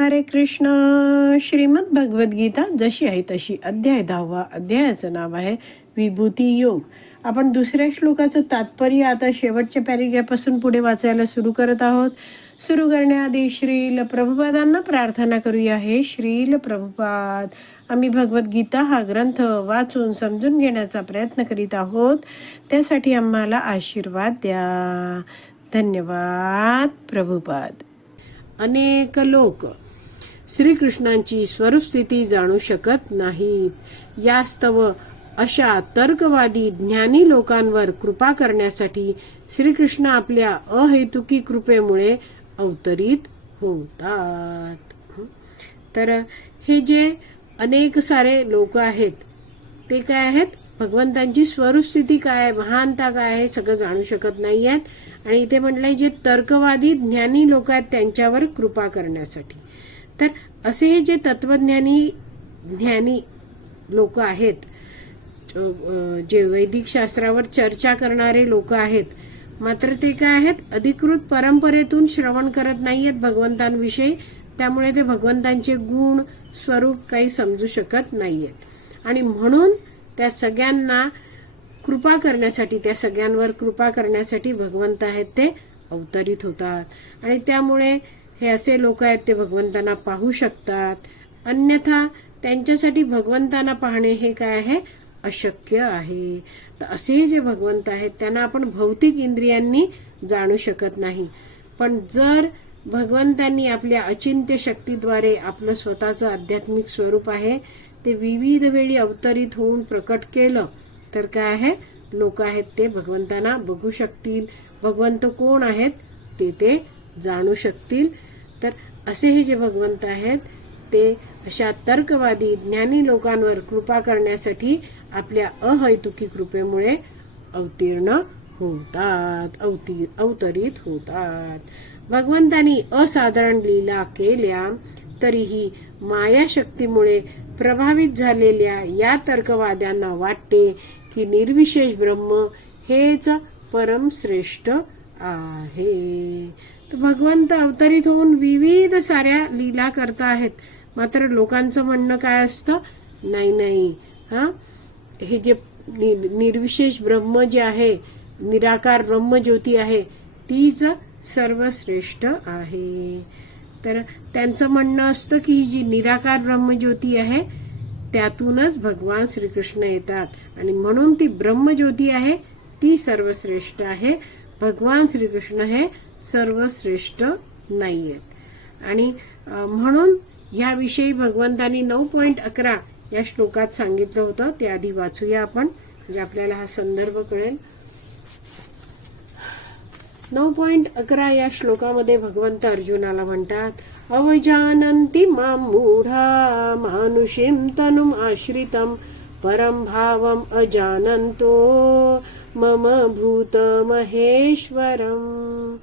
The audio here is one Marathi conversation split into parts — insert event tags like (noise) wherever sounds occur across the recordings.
हरे कृष्ण. श्रीमद भगवद्गीता जशी आहे तशी. अध्याय दहावा. अध्यायाचं नाव आहे विभूती योग. आपण दुसऱ्या श्लोकाचं तात्पर्य आता शेवटच्या पॅरेग्राफपासून पुढे वाचायला सुरू करत आहोत. सुरू करण्याआधी श्रील प्रभुपादांना प्रार्थना करूया. हे श्रील प्रभुपाद आम्ही भगवद्गीता हा ग्रंथ वाचून समजून घेण्याचा प्रयत्न करीत आहोत. त्यासाठी आम्हाला आशीर्वाद द्या. धन्यवाद प्रभुपाद. अनेक लोक श्रीकृष्णांची स्वरूपस्थिती जाणू शकत नाहीत. यास्तव अशा तर्कवादी ज्ञानी लोकांवर कृपा करण्यासाठी श्रीकृष्ण आपल्या अहेतुकी कृपेमुळे अवतरित होतात. तर हे जे अनेक सारे लोक आहेत ते काय आहेत? भगवंतांची स्वरूपस्थिती काय आहे? महानता काय आहे? सगळं जाणू शकत नाही आहेत आणि इथे म्हटलंय जे तर्कवादी ज्ञानी लोक आहेत त्यांच्यावर कृपा करण्यासाठी. तर असे जे तत्वज्ञानी ज्ञानी लोक आहेत जे वैदिक शास्त्रावर चर्चा करणारे लोक आहेत मात्र ते काय आहेत? अधिकृत परंपरेतून श्रवण करत नाहीयेत भगवंतांविषयी त्यामुळे ते भगवंतांचे गुण स्वरूप काही समजू शकत नाहीयेत. आणि म्हणून त्या सगळ्यांना कृपा करण्यासाठी त्या सगळ्यांवर कृपा करण्यासाठी भगवंत आहेत ते अवतरित होतात. आणि त्यामुळे हे असे लोक आहेत ते भगवंतांना पाहू शकतात. अन्यथा त्यांच्यासाठी भगवंतांना पाहणे हे काय आहे? अशक्य आहे. तर असे जे भगवंत आहेत त्यांना आपण भौतिक इंद्रियांनी जाणू शकत नाही. पण जर भगवंतांनी आपल्या अचिंत्य शक्तीद्वारे आपलं स्वतःचं आध्यात्मिक स्वरूप आहे ते विविध वेळी अवतरित होऊन प्रकट केलं तर काय आहे? लोक आहेत ते भगवंतांना बघू शकतील. भगवंत कोण आहेत? ते ते जाणू शकतील. तर असेही जे भगवंत आहेत ते अशा तर्कवादी ज्ञानी लोकांवर कृपा करण्यासाठी आपल्या अहैतुकी कृपेमुळे अवतीर्ण होतात अवती अवतरित होतात. भगवंतानी असाधारण लीला केल्या तरीही माया शक्तीमुळे प्रभावित झालेल्या या तर्कवाद्यांना वाटते की निर्विशेष ब्रह्म हेच परमश्रेष्ठ आहे. भगवंत अवतरित होऊन विविध साऱ्या लीला करता आहेत. मात्र लोकांचं म्हणणं काय असतं? नाही नाही. हा? हे जे नि- निर्विशेष ब्रह्म जे आहे निराकार ब्रह्मज्योती आहे तीच सर्वश्रेष्ठ आहे. तर त्यांचं म्हणणं असतं की ही जी निराकार ब्रह्मज्योती आहे त्यातूनच भगवान श्रीकृष्ण येतात. आणि म्हणून ती ब्रह्मज्योती आहे ती सर्वश्रेष्ठ आहे. भगवान श्रीकृष्ण हे सर्वश्रेष्ठ नाहीयेत. आणि म्हणून याविषयी भगवंतांनी नऊ पॉइंट अकरा या श्लोकात सांगितलं होतं. ते आधी वाचूया आपण म्हणजे आपल्याला हा संदर्भ कळेल. नऊ पॉइंट अकरा या श्लोकामध्ये भगवंत अर्जुनाला म्हणतात अवजानंती मां मूढा मानुषीम तनुम आश्रितम परम भावम अजानंतो मम भूत महेश्वरम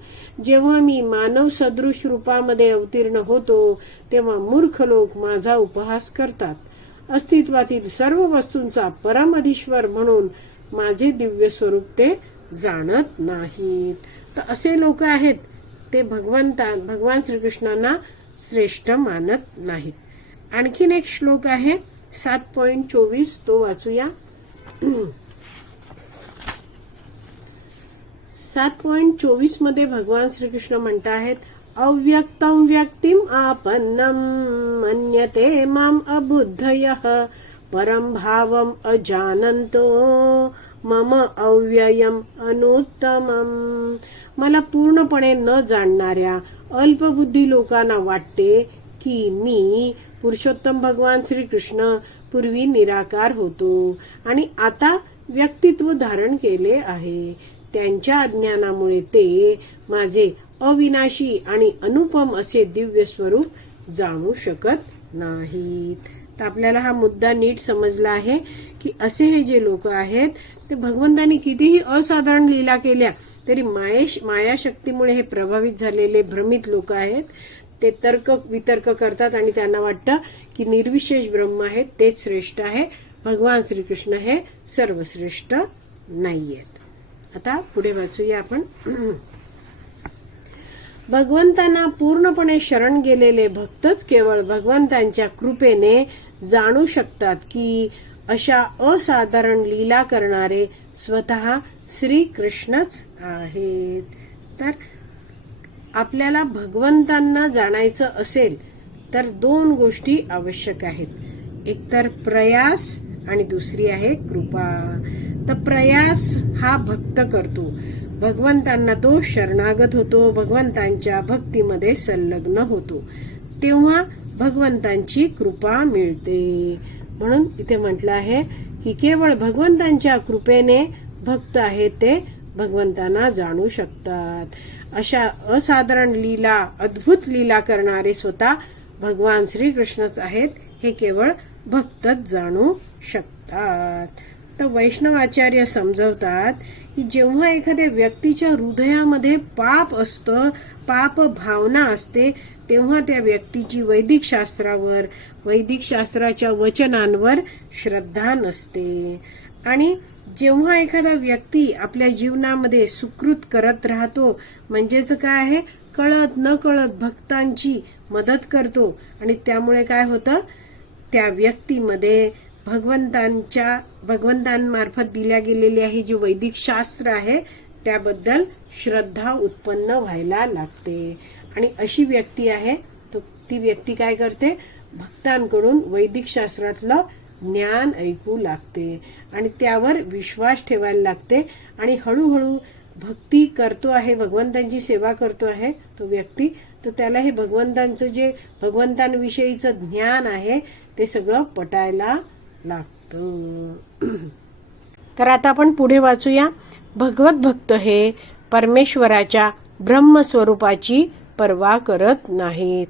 जेव्हा मी मानव सदृश रूपामध्ये अवतीर्ण होतो तेव्हा मूर्ख लोक माझा उपहास करतात. अस्तित्वातील सर्व वस्तूंचा परमधीश्वर म्हणून माझे दिव्य स्वरूप ते जाणत नाहीत. तर असे लोक आहेत ते भगवंता भगवान श्रीकृष्णांना श्रेष्ठ मानत नाहीत. आणखीन एक श्लोक आहे सात पॉइंट चोवीस तो वाचूया. सात पॉइंट चोवीसमध्ये भगवान श्रीकृष्ण म्हणत आहेत अव्यक्तम व्यक्तिम आपन्नम मन्यते माम अबुद्धय परम भावम अजानंतो मम अव्ययम अनुत्तमम. मला पूर्णपणे न जाणणाऱ्या अल्पबुद्धी लोकांना वाटते की मी पुरुषोत्तम भगवान श्रीकृष्ण पूर्वी निराकार होतो आणि आता व्यक्तित्व धारण केले आहे. त्यांच्या अज्ञानामुळे ते माझे अविनाशी आणि अनुपम असे दिव्य स्वरूप जाणू शकत नाहीत. तर आपल्याला हा मुद्दा नीट समजला आहे की असे हे जे लोक आहेत ते भगवंतांनी कितीही असाधारण लीला केल्या तरी मायेश मायाशक्तीमुळे हे प्रभावित झालेले भ्रमित लोक आहेत. ते तर्क वितर्क करतात आणि त्यांना वाटतं की निर्विशेष ब्रह्म आहे तेच श्रेष्ठ आहे. भगवान श्रीकृष्ण हे सर्वश्रेष्ठ नाहीयेत. आता पुढे वाचूया आपण. (clears throat) भगवंतांना पूर्णपणे शरण गेलेले भक्तच केवळ भगवंतांच्या कृपेने जाणू शकतात की अशा असाधारण लीला करणारे स्वतः श्रीकृष्णच आहेत. तर आपल्याला भगवंतांना जाणायचं असेल तर दोन गोष्टी आवश्यक आहेत. एक तर प्रयास आणि दुसरी आहे कृपा. तर प्रयास हा भक्त करतो. भगवंतांना तो शरणागत होतो भगवंतांच्या भक्तीमध्ये संलग्न होतो. तेव्हा भगवंतांची कृपा मिळते. म्हणून इथे म्हटलं आहे की केवळ भगवंतांच्या कृपेने भक्त आहेत ते भगवंतांना जाणू शकतात. अशा असाधारण लीला अद्भुत लीला करणारे स्वतः भगवान श्रीकृष्णच आहेत हे केवळ भक्तच जाणू शकतात. तर वैष्णवाचार्य समजवतात की जेव्हा एखाद्या व्यक्तीच्या हृदयामध्ये पाप असतं पाप भावना असते तेव्हा त्या व्यक्तीची वैदिक शास्त्रावर वैदिक शास्त्राच्या वचनांवर श्रद्धा नसते. आणि जेव्हा एखादा व्यक्ती आपल्या जीवनामध्ये सुकृत करत राहतो म्हणजेच काय आहे? कळत न कळत भक्तांची मदत करतो. आणि त्यामुळे काय होतं? त्या व्यक्तीमध्ये भगवंतांच्या भगवंतांमार्फत दिल्या गेलेली आहे जी वैदिक शास्त्र आहे त्याबद्दल श्रद्धा उत्पन्न व्हायला लागते. आणि अशी व्यक्ती आहे तो ती व्यक्ती काय करते? भक्तांकडून वैदिक शास्त्रातलं ज्ञान ऐकू लागते आणि त्यावर विश्वास ठेवायला लागते. आणि हळूहळू भक्ती करतो आहे भगवंतांची सेवा करतो आहे तो व्यक्ती तर त्याला हे भगवंतांचं जे भगवंतांविषयीचं ज्ञान आहे ते सगळं पटायला लागतं. (clears throat) तर आता आपण पुढे वाचूया. भगवत भक्त हे परमेश्वराच्या ब्रह्मस्वरूपाची पर्वा करत नाहीत.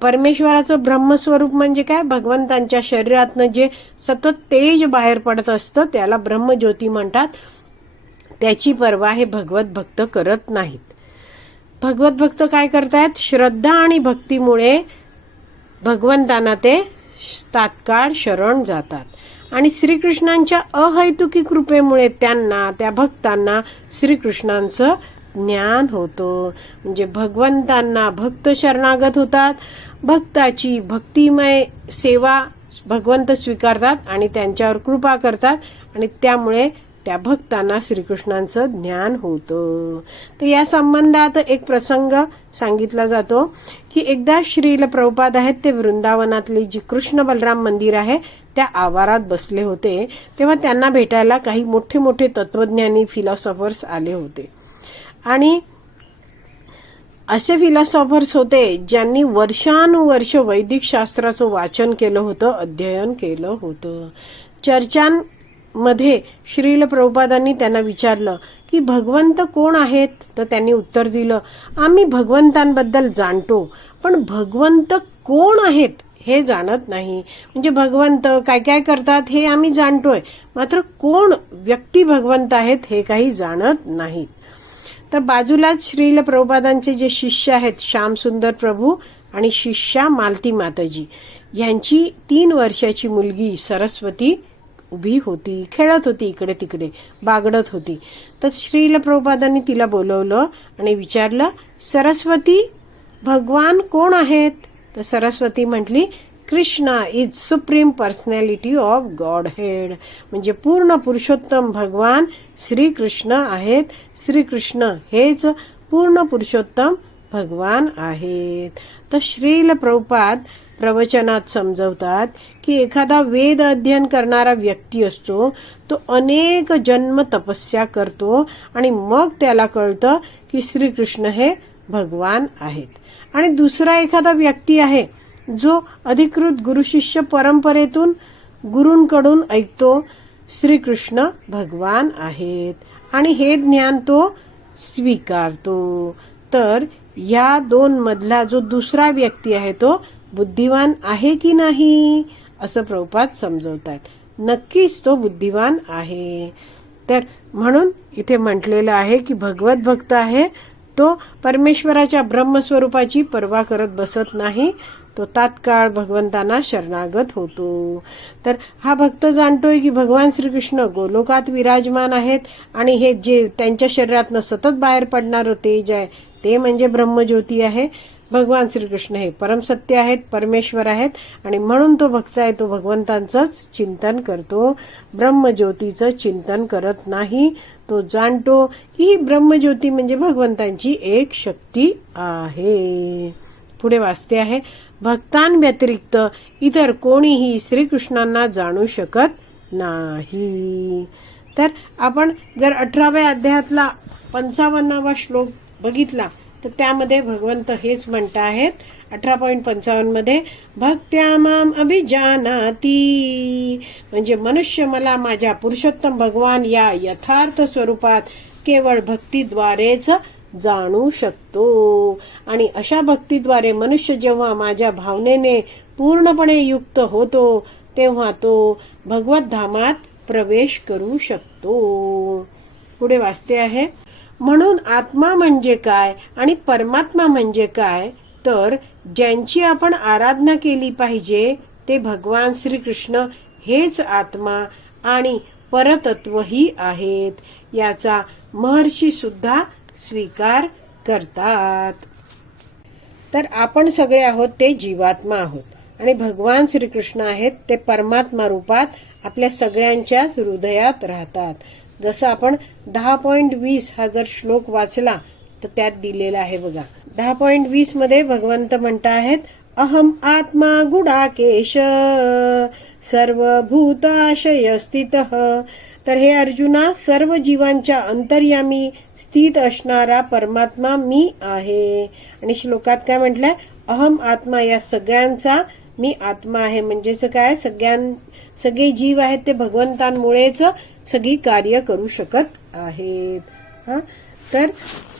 परमेश्वराचं ब्रह्मस्वरूप म्हणजे काय? भगवंतांच्या शरीरातनं जे सतत तेज बाहेर पडत असतं त्याला ब्रह्मज्योती म्हणतात. त्याची पर्वा हे भगवत भक्त करत नाहीत. भगवत भक्त काय करतायत? श्रद्धा आणि भक्तीमुळे भगवंतांना ते तात्काळ शरण जातात. आणि श्रीकृष्णांच्या अहैतुकी कृपेमुळे त्यांना त्या भक्तांना श्रीकृष्णांचं ज्ञान होतं. म्हणजे भगवंतांना भक्त शरणागत होतात. भक्ताची भक्तिमय सेवा भगवंत स्वीकारतात आणि त्यांच्यावर कृपा करतात आणि त्यामुळे त्या भक्तांना श्रीकृष्णांचं ज्ञान होतं. तर या संबंधात एक प्रसंग सांगितला जातो की एकदा श्रील प्रभुपाद आहेत ते वृंदावनातली जी कृष्ण बलराम मंदिर आहे त्या आवारात बसले होते. तेव्हा त्यांना भेटायला काही मोठे मोठे तत्वज्ञानी फिलॉसॉफर्स आले होते. आणि असे फिलॉसॉफर्स होते ज्यांनी वर्षानुवर्ष वैदिक शास्त्राचं वाचन केलं होतं अध्ययन केलं होतं. चर्चांमध्ये श्रील प्रभुपादांनी त्यांना विचारलं की भगवंत कोण आहेत? तर त्यांनी उत्तर दिलं आम्ही भगवंतांबद्दल जाणतो पण भगवंत कोण आहेत हे जाणत नाही. म्हणजे भगवंत काय काय करतात हे आम्ही जाणतोय मात्र कोण व्यक्ती भगवंत आहेत हे काही जाणत नाहीत. तर बाजूलाच श्रील प्रभुपादांचे जे शिष्य आहेत श्यामसुंदर प्रभू आणि शिष्या मालती माताजी यांची तीन वर्षाची मुलगी सरस्वती उभी होती खेळत होती इकडे तिकडे बागडत होती. तर श्रील प्रभुपादांनी तिला बोलवलं आणि विचारलं सरस्वती भगवान कोण आहेत? तर सरस्वती म्हटली Krishna is supreme personality of Godhead म्हणजे पूर्ण पुरुषोत्तम भगवान श्रीकृष्ण आहेत. श्रीकृष्ण हेच पूर्ण पुरुषोत्तम भगवान आहेत. तर श्रील प्रभुपाद प्रवचनात समजवतात की एखादा वेद अध्ययन करणारा व्यक्ती असतो तो अनेक जन्म तपस्या करतो आणि मग त्याला कळतं की श्रीकृष्ण हे भगवान आहेत. आणि दुसरा एखादा व्यक्ती आहे जो अधिकृत गुरुशिष्य परंपरेतून गुरूंकडून ऐकतो श्रीकृष्ण भगवान आहेत. आणि हे ज्ञान तो स्वीकारतो. तर या दोन मधला जो दुसरा व्यक्ती आहे तो बुद्धिवान आहे की नाही असं प्रभुपात समजवतात. नक्कीच तो बुद्धिवान आहे. तर म्हणून इथे म्हटलेलं आहे की भगवत भक्त आहे तो परमेश्वराच्या ब्रह्मस्वरूपाची पर्वा करत बसत नाही तो तात्काळ भगवंतांना शरणागत होतो. तर हा भक्त जाणतोय की भगवान श्रीकृष्ण गोलोकात विराजमान आहेत आणि हे जे त्यांच्या शरीरातनं सतत बाहेर पडणारं तेज आहे ते म्हणजे ब्रह्मज्योती आहे. भगवान श्रीकृष्ण हे परमसत्य आहेत परमेश्वर आहेत आणि म्हणून तो भक्त आहे तो भगवंतांचंच चिंतन करतो. ब्रह्मज्योतीचं चिंतन करत नाही तो जाणतो की ही ब्रह्मज्योती म्हणजे भगवंतांची एक शक्ती आहे. पुढे वाचते आहे भक्तांव्यतिरिक्त इतर कोणीही श्रीकृष्णांना जाणू शकत नाही. तर आपण जर अठराव्या अध्यायातला पंचावन्नावा श्लोक बघितला तर त्यामध्ये भगवंत हेच म्हणत आहेत अठरा पॉईंट पंचावन्नमध्ये भक्त्या माम अभिजानाती. म्हणजे मनुष्य मला माझ्या पुरुषोत्तम भगवान या यथार्थ स्वरूपात केवळ भक्तीद्वारेच जाणू शकतो. आणि अशा भक्तीद्वारे मनुष्य जेव्हा माझ्या भावनेने पूर्णपणे युक्त होतो तेव्हा तो भगवत धामात प्रवेश करू शकतो. पुढे वाचते आहे म्हणून आत्मा म्हणजे काय आणि परमात्मा म्हणजे काय? तर ज्यांची आपण आराधना केली पाहिजे ते भगवान श्रीकृष्ण हेच आत्मा आणि परतत्वही आहेत. याचा महर्षी सुद्धा स्वीकार करतात. तर आपण सगळे आहोत ते जीवात्मा आहोत. आणि भगवान श्रीकृष्ण आहेत ते परमात्मा रूपात आपल्या सगळ्यांच्याच हृदयात राहतात. जसं आपण दहा पॉइंट वीस हा जर श्लोक वाचला तर त्यात दिलेला आहे बघा. दहा पॉइंट वीसमध्ये भगवंत म्हणत आहेत अहम आत्मा गुडाकेश सर्वभूताशय स्थित तर हे अर्जुना सर्व जीवांच्या अंतर्यामी स्थित असणारा परमात्मा मी आहे. आणि श्लोकात काय म्हटलंय? अहम आत्मा या सगळ्यांचा मी आत्मा आहे. म्हणजेच काय? सगळ्यां सगळे जीव आहेत ते भगवंतांमुळेच सगळी कार्य करू शकत आहेत. हा? तर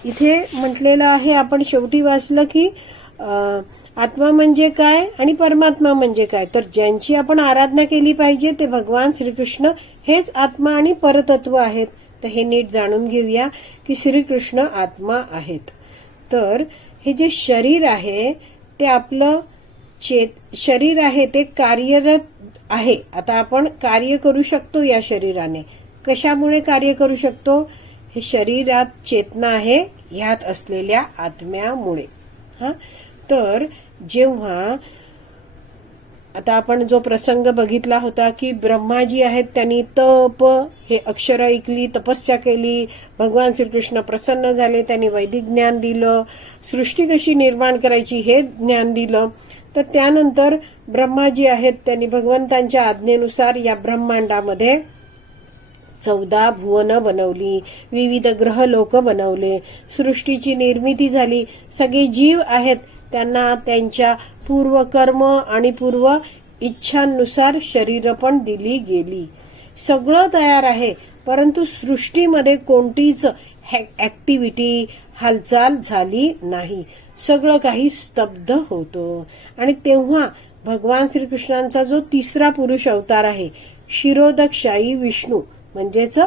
इथे म्हटलेलं आहे आपण शेवटी वाचलं की आत्मा म्हणजे काय आणि परमात्मा म्हणजे काय? तर ज्यांची आपण आराधना केली पाहिजे ते भगवान श्रीकृष्ण हेच आत्मा आणि परतत्व आहेत. तर हे नीट जाणून घेऊया की श्रीकृष्ण आत्मा आहेत. तर हे जे शरीर आहे ते आपलं चेत शरीर आहे ते कार्यरत आहे. आता आपण कार्य करू शकतो या शरीराने. कशामुळे कार्य करू शकतो? हे शरीरात चेतना आहे ह्यात असलेल्या आत्म्यामुळे. हा? तर जेव्हा आता आपण जो प्रसंग बघितला होता की ब्रह्माजी आहेत त्यांनी तप हे अक्षर ऐकली तपस्या केली भगवान श्रीकृष्ण प्रसन्न झाले त्यांनी वैदिक ज्ञान दिलं सृष्टी कशी निर्माण करायची हे ज्ञान दिलं. तर त्यानंतर ब्रह्माजी आहेत त्यांनी भगवंतांच्या आज्ञेनुसार या ब्रह्मांडामध्ये चौदा भुवन बनवली विविध ग्रह लोक बनवले सृष्टीची निर्मिती झाली. सगळे जीव आहेत. त्यांना त्यांच्या पूर्व कर्म आणि पूर्व इच्छांनुसार शरीर पण दिली गेली. सगळं तयार आहे परंतु सृष्टीमध्ये कोणतीच ऍक्टिव्हिटी हालचाल झाली नाही. सगळं काही स्तब्ध होतो. आणि तेव्हा भगवान श्रीकृष्णांचा जो तिसरा पुरुष अवतार आहे शिरोदकशाही विष्णू. म्हणजेच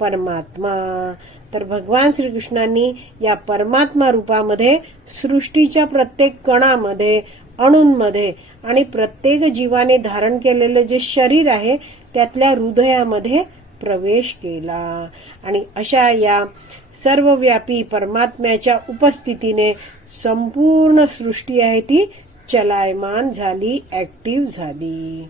परमात्मा. तर भगवान श्रीकृष्णांनी या परमात्मा रूपामध्ये सृष्टीच्या प्रत्येक कणामध्ये अणूंमध्ये आणि प्रत्येक जीवाने धारण केलेलं जे शरीर आहे त्यातल्या हृदयामध्ये प्रवेश केला. आणि अशा या सर्वव्यापी परमात्म्याच्या उपस्थितीने संपूर्ण सृष्टी आहे ती चलायमान झाली ऍक्टिव्ह झाली.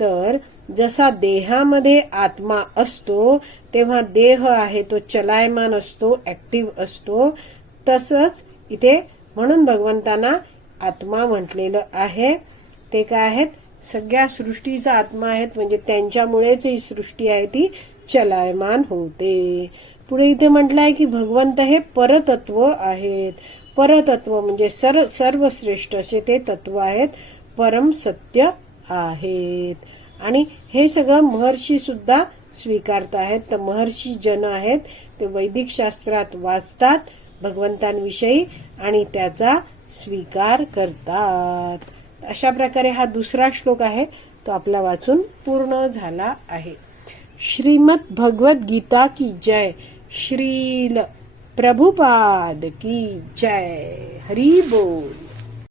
तर जसा देहामध्ये आत्मा असतो तेव्हा देह आहे तो चलायमान असतो ऍक्टिव्ह असतो. तसंच इथे म्हणून भगवंतांना आत्मा म्हटलेलं आहे. ते काय आहेत? सगळ्या सृष्टीचा आत्मा आहेत म्हणजे त्यांच्यामुळेच ही सृष्टी आहे ती चलायमान होते. पुढे इथे म्हटलंय की भगवंत हे परतत्व आहेत. परतत्व म्हणजे सर सर्वश्रेष्ठ असे ते तत्व आहेत परम सत्य आहेत. आणि हे सगळं महर्षी सुद्धा स्वीकारत आहेत. तर महर्षी जन आहेत ते वैदिक शास्त्रात वाचतात भगवंतांविषयी आणि त्याचा स्वीकार करतात. अशा प्रकारे हा दुसरा श्लोक आहे तो आपला वाचून पूर्ण झाला आहे. श्रीमद भगवत गीता की जय श्रील प्रभुपाद की जय. हरी बोल.